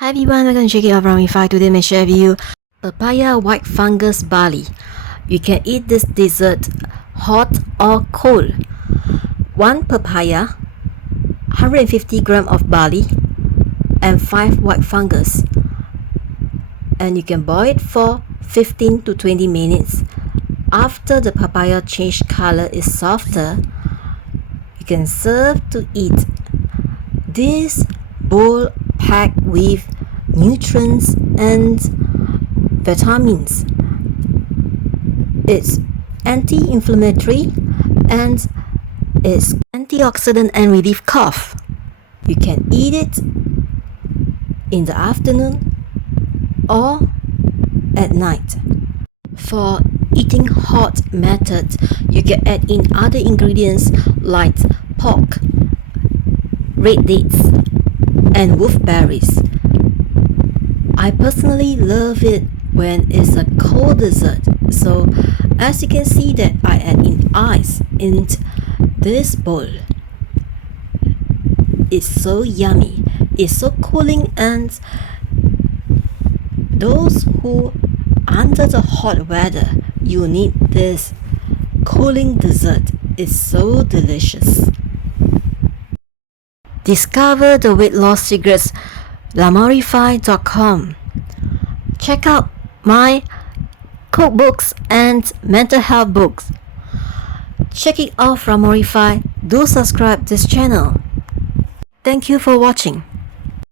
Hi everyone, welcome to Check It Out from Ramify. Today I'm going to share with you Papaya White Fungus Barley. You can eat this dessert hot or cold. 1 papaya, 150 grams of barley, and 5 white fungus. And you can boil it for 15 to 20 minutes. After the papaya change color is softer, you can serve to eat. This bowl packed with nutrients and vitamins. It's anti-inflammatory and it's antioxidant and relieve cough. You can eat it in the afternoon or at night. For eating hot method, you can add in other ingredients like pork, red dates, and wolfberries. I personally love it when it's a cold dessert. So as you can see that I add in ice in this bowl. It's so yummy. It's so cooling, and those who under the hot weather, you need this cooling dessert. It's so delicious. Discover the weight loss secrets lamorify.com. Check out my cookbooks and mental health books. Check it out from Ramify. Do subscribe this channel. Thank you for watching.